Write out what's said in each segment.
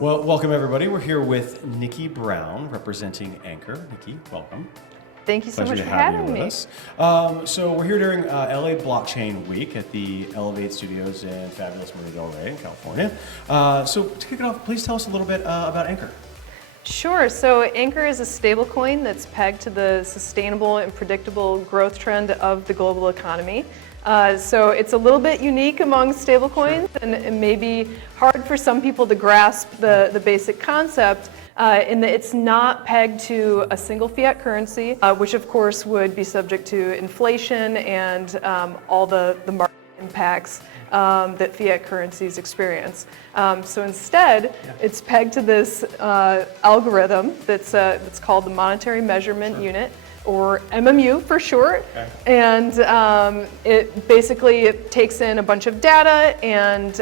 Well, welcome everybody. We're here with Nikki Brown, representing Anchor. Nikki, welcome. Thank you so Pleasure much to for have you having me. with us. So we're here during LA Blockchain Week at the ELEV8 studios in fabulous Marina del Rey in California. So to kick it off, please tell us a little bit about Anchor. Sure. So Anchor is a stablecoin that's pegged to the sustainable and predictable growth trend of the global economy. So it's a little bit unique among stablecoins, and it may be hard for some people to grasp the basic concept in that it's not pegged to a single fiat currency, which of course would be subject to inflation and all the market impacts that fiat currencies experience. So instead, it's pegged to this algorithm that's called the Monetary Measurement Unit, or MMU for short. Okay. And it takes in a bunch of data and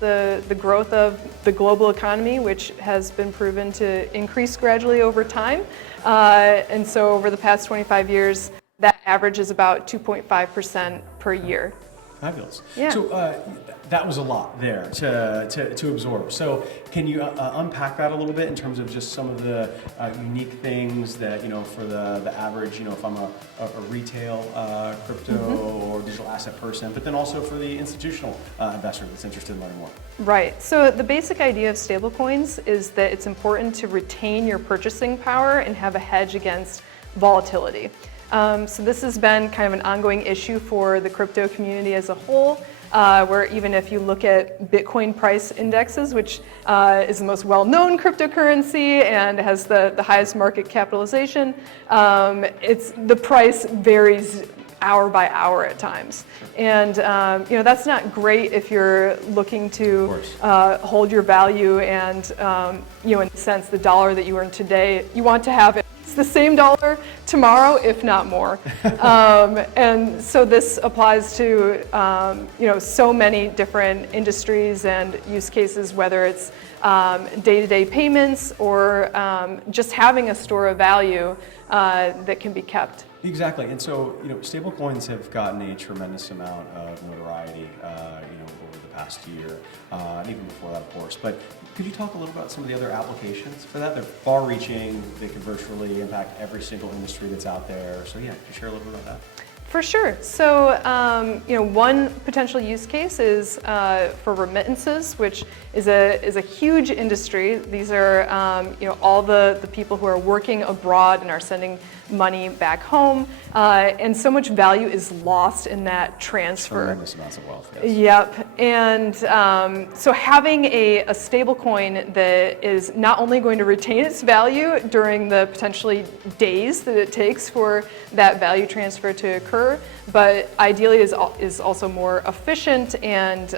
the growth of the global economy, which has been proven to increase gradually over time. And so over the past 25 years, that average is about 2.5% per year. Fabulous. Yeah. So that was a lot there to absorb. So can you unpack that a little bit in terms of just some of the unique things that, for the average, if I'm a retail crypto or digital asset person, but then also for the institutional investor that's interested in learning more? Right. So the basic idea of stablecoins is that it's important to retain your purchasing power and have a hedge against volatility. So this has been kind of an ongoing issue for the crypto community as a whole, where even if you look at Bitcoin price indexes, which is the most well-known cryptocurrency and has the highest market capitalization, the price varies hour by hour at times. And that's not great if you're looking to hold your value and, in a sense, the dollar that you earn today, you want to have it's the same dollar tomorrow, if not more. And so this applies to so many different industries and use cases, whether it's day-to-day payments or just having a store of value that can be kept. Exactly, and so stablecoins have gotten a tremendous amount of notoriety, over the past year, and even before that, of course. But could you talk a little about some of the other applications for that? They're far-reaching. They can virtually impact every single industry that's out there. So yeah, could you share a little bit about that? For sure. So, one potential use case is for remittances, which is a huge industry. These are, all the people who are working abroad and are sending money back home, and so much value is lost in that transfer. Tremendous amounts of wealth. Yes. Yep, and so having a stable coin that is not only going to retain its value during the potentially days that it takes for that value transfer to occur, but ideally is also more efficient and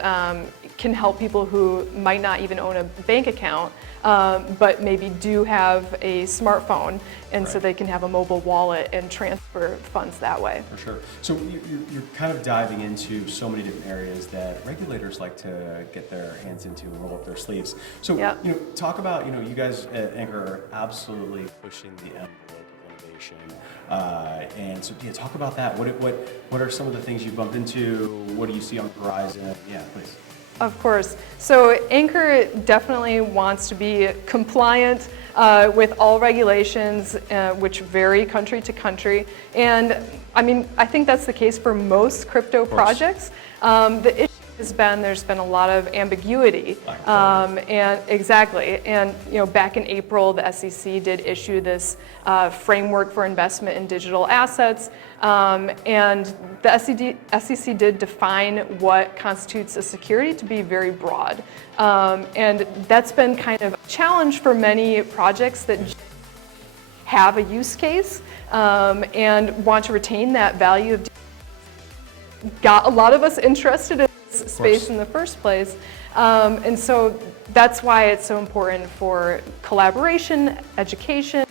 can help people who might not even own a bank account, but maybe do have a smartphone, and so they can have a mobile wallet and transfer funds that way. For sure. So you're kind of diving into so many different areas that regulators like to get their hands into and roll up their sleeves. So talk about you guys at Anchor are absolutely pushing the envelope of innovation, and so talk about that. What are some of the things you've bumped into? What do you see on the horizon? Yeah, please. Of course. So Anchor definitely wants to be compliant with all regulations, which vary country to country. And I think that's the case for most crypto projects. The issue has been there's been a lot of ambiguity, and exactly. And back in April, the SEC did issue this framework for investment in digital assets, and the SEC did define what constitutes a security to be very broad, and that's been kind of a challenge for many projects that have a use case and want to retain that value. Got a lot of us interested in space in the first place, and so that's why it's so important for collaboration, education,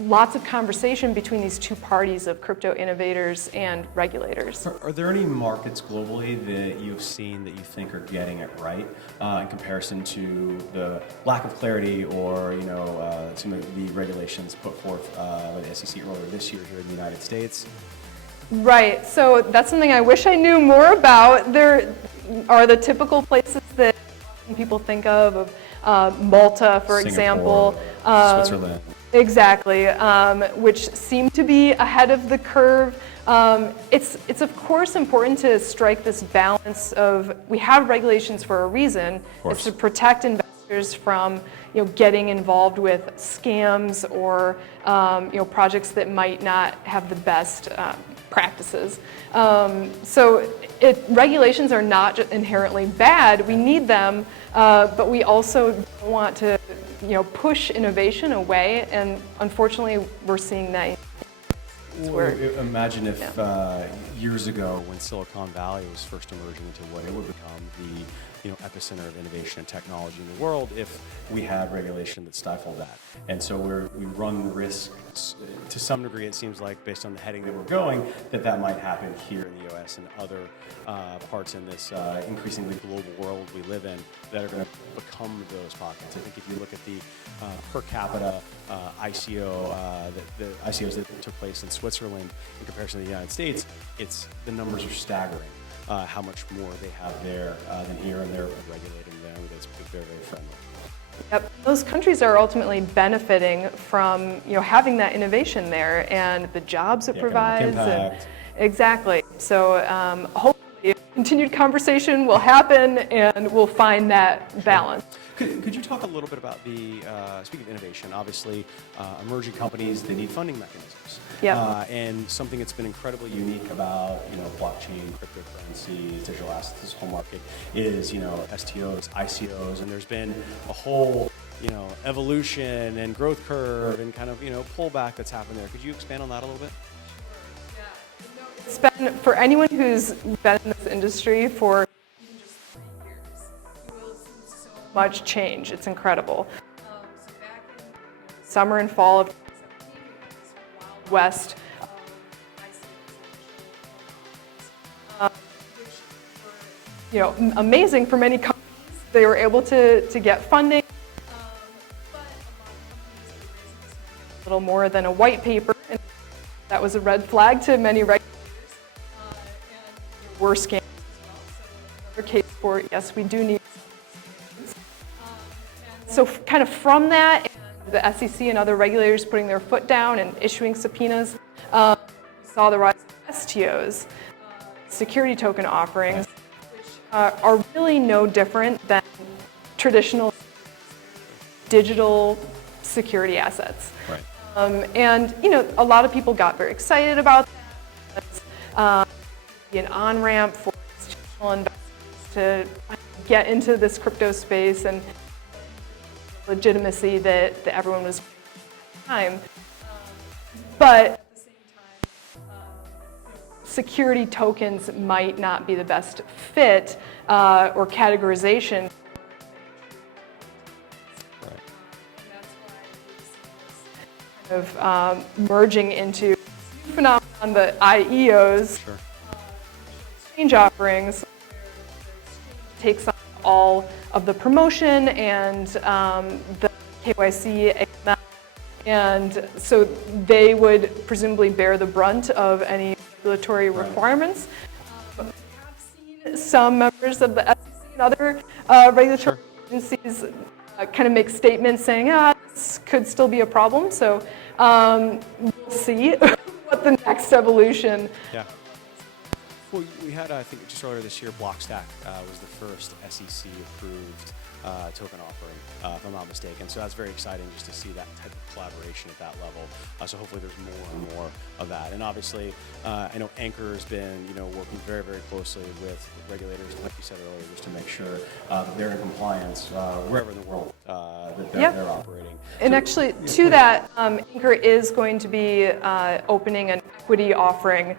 lots of conversation between these two parties of crypto innovators and regulators. Are there any markets globally that you've seen that you think are getting it right in comparison to the lack of clarity or some of the regulations put forth by the SEC earlier this year here in the United States? Right, so that's something I wish I knew more about. There are the typical places that people think of Malta, for Singapore, example. Switzerland. Exactly, which seem to be ahead of the curve. It's of course important to strike this balance of, we have regulations for a reason. It's to protect investors from getting involved with scams or projects that might not have the best practices. So regulations are not inherently bad. We need them, but we also don't want to push innovation away, and unfortunately we're seeing that. Imagine if years ago, when Silicon Valley was first emerging into what it would become, the epicenter of innovation and technology in the world, if we had regulation that stifled that. And so we run the risk, to some degree it seems like, based on the heading that we're going, that might happen here in the US and other parts in this increasingly global world we live in that are going to become those pockets. I think if you look at the per capita ICO, the ICOs that took place in Switzerland in comparison to the United States, the numbers are staggering. How much more they have there than here, and they're regulating them. That's very, very friendly. Yep, those countries are ultimately benefiting from having that innovation there and the jobs it provides. And, exactly. So hopefully, continued conversation will happen, and we'll find that balance. Could you talk a little bit about speaking of innovation, obviously emerging companies, they need funding mechanisms. Yep. And something that's been incredibly unique about blockchain, cryptocurrencies, digital assets, this whole market is STOs, ICOs, and there's been a whole evolution and growth curve and kind of pullback that's happened there. Could you expand on that a little bit? It's been, for anyone who's been in this industry for even just 3 years, you will see so much change. It's incredible. So back in summer and fall of 2017, it was Wild West, which were amazing for many companies. They were able to get funding, but a lot of companies were raising a little more than a white paper, and that was a red flag to many regulators. And were scams as well. So another case for, yes, we do need scams. So kind of from that, and the SEC and other regulators putting their foot down and issuing subpoenas, we saw the rise of STOs, security token offerings, which are really no different than traditional digital security assets. Right. And a lot of people got very excited about that. An on-ramp for institutional investors to get into this crypto space and legitimacy that everyone was at the time. But at the same time, security tokens might not be the best fit or categorization. Right. And that's why we've seen this kind of merging into a new phenomenon, the IEOs. Sure. Exchange offerings, where the exchange takes on all of the promotion and the KYC, AML, and so they would presumably bear the brunt of any regulatory requirements. We have seen some members of the SEC and other regulatory agencies kind of make statements saying, this could still be a problem. So we'll see what the next evolution. Yeah. Well, we had, I think, just earlier this year, Blockstack was the first SEC-approved token offering, if I'm not mistaken. So that's very exciting just to see that type of collaboration at that level. So hopefully there's more and more of that. And obviously, I know Anchor has been, working very, very closely with regulators, like you said earlier, just to make sure that they're in compliance wherever in the world that they're operating. And so, actually, to that, Anchor is going to be opening an equity offering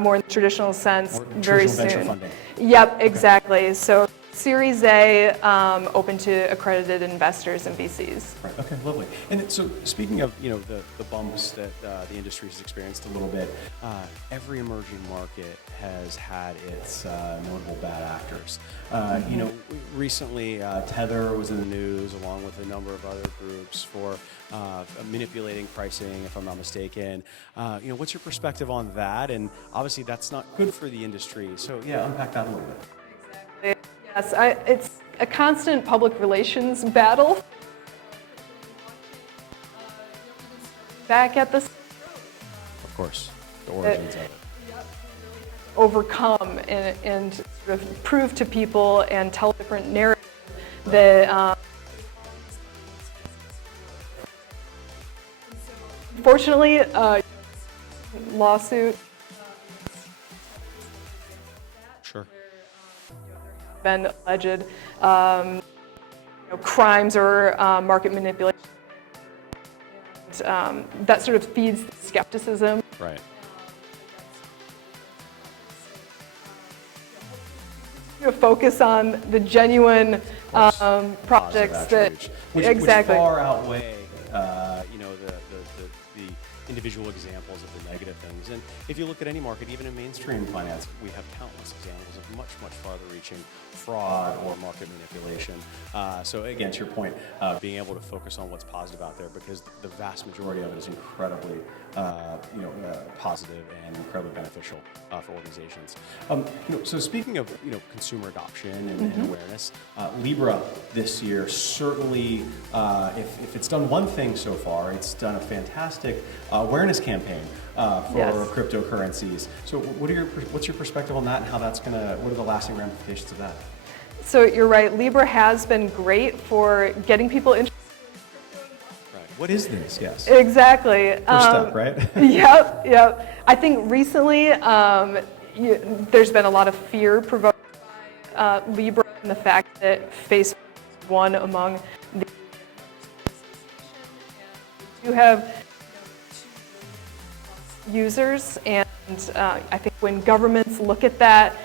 more in the traditional sense very soon. Venture funding. Yep, exactly. So Series A, open to accredited investors and VCs. Right. Okay, lovely. And so, speaking of the bumps that the industry has experienced a little bit, every emerging market has had its notable bad actors. Recently, Tether was in the news, along with a number of other groups for manipulating pricing, if I'm not mistaken. What's your perspective on that? And obviously, that's not good for the industry. So, yeah, unpack that a little bit. Exactly. Yes, a constant public relations battle. Back at this. Of course, the origins of it. Overcome and sort of prove to people and tell different narratives that unfortunately lawsuit Sure. been alleged crimes or market manipulation. And, that sort of feeds skepticism. Right. Focus on the genuine projects that which exactly far outweigh the individual examples of the negative things. And if you look at any market, even in mainstream finance, we have countless examples of much farther reaching fraud or market manipulation. So again, to your point, being able to focus on what's positive out there, because the vast majority of it is incredibly positive and incredibly beneficial for organizations. So speaking of consumer adoption and awareness, Libra this year certainly, if it's done one thing so far, it's done a fantastic awareness campaign for cryptocurrencies. So what's your perspective on that, and what are the lasting ramifications of that? So you're right, Libra has been great for getting people interested. Right. What is this? Yes. Exactly. First step, right? Yep. I think recently there's been a lot of fear provoked by Libra and the fact that Facebook is one among the you have users, and I think when governments look at that,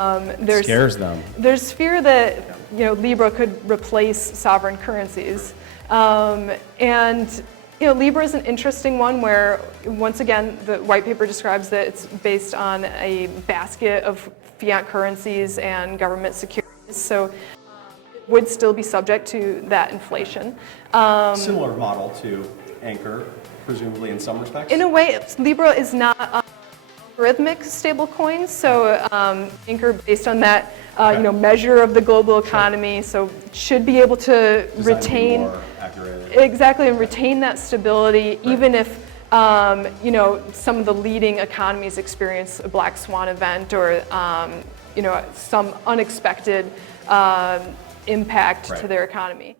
it scares them. There's fear that Libra could replace sovereign currencies, and Libra is an interesting one where, once again, the white paper describes that it's based on a basket of fiat currencies and government securities, so it would still be subject to that inflation. Similar model to Anchor, presumably in some respects? In a way, Libra is not algorithmic stablecoin, so Anchor, based on that measure of the global economy, so should be able to retain more accurate. Exactly, and retain that stability, even if some of the leading economies experience a black swan event or some unexpected impact to their economy.